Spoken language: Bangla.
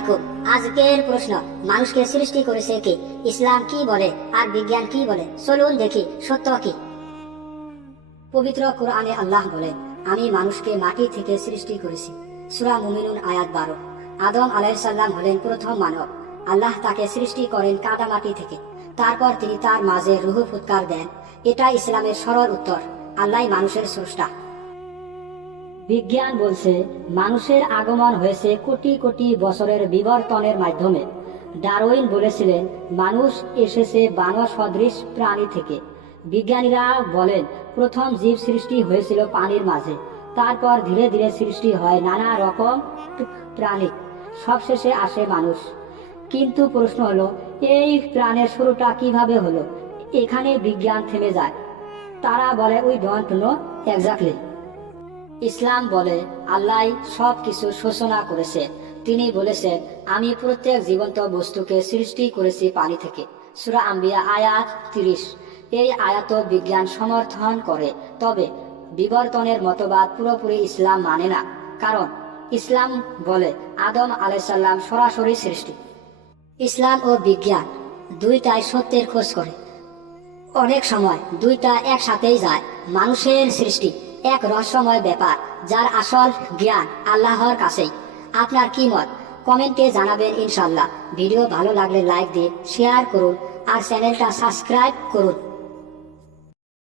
আলাইকুম। আজকের প্রশ্ন, মানুষকে সৃষ্টি করেছে কে? ইসলাম কি বলে আর বিজ্ঞান কি বলে? চলুন দেখি সত্য কি। পবিত্র কোরআনে আল্লাহ বলেন, আমি মানুষকে মাটি থেকে সৃষ্টি করেছি। সূরা মুমিনুন আয়াত 12। আদম আলাইহিস সালাম হলেন প্রথম মানব। আল্লাহ তাকে সৃষ্টি করেন কাদা মাটি থেকে। তারপর তিনি তার মাঝে রূহ ফুৎকার দেন। এটা ইসলামের সরল উত্তর। আল্লাহ মানুষের স্রষ্টা। বিজ্ঞান বলছে মানুষের আগমন হয়েছে কোটি কোটি বছরের বিবর্তনের মাধ্যমে। ডারউইন বলেছিলেন মানুষ এসেছে বানর সদৃশ প্রাণী থেকে। বিজ্ঞানীরা বলেন প্রথম জীব সৃষ্টি হয়েছিল পানির মাঝে, তারপর ধীরে ধীরে সৃষ্টি হয় নানা রকম প্রাণী, সবশেষে আসে মানুষ। কিন্তু প্রশ্ন হলো, এই প্রাণের শুরুটা কিভাবে হলো? এখানে বিজ্ঞান থেমে যায়। তারা বলে উই ডোন্ট নো এক্স্যাক্টলি। ইসলাম বলে আল্লাহ সব কিছু সূচনা করেছে। তিনি বলেছেন, আমি প্রত্যেক জীবন্ত বস্তুকে সৃষ্টি করেছি পানি থেকে। সূরা আম্বিয়া আয়াত 30। এই আয়াত বিজ্ঞান সমর্থন করে, তবে বিবর্তনের মতবাদ পুরোপুরি ইসলাম মানে না। কারণ ইসলাম বলে আদম আলাইহিস সালাম সরাসরি সৃষ্টি। ইসলাম ও বিজ্ঞান দুইটাই সত্যের খোঁজ করে। অনেক সময় দুইটা একসাথেই যায়। মানুষের সৃষ্টি এক রহস্যময় ব্যাপার, যার আসল জ্ঞান আল্লাহর কাছেই। আপনার কি মত? কমেন্টে জানাবেন ইনশাল্লাহ। ভিডিও ভালো লাগলে লাইক দিয়ে শেয়ার করুন আর চ্যানেলটা সাবস্ক্রাইব করুন।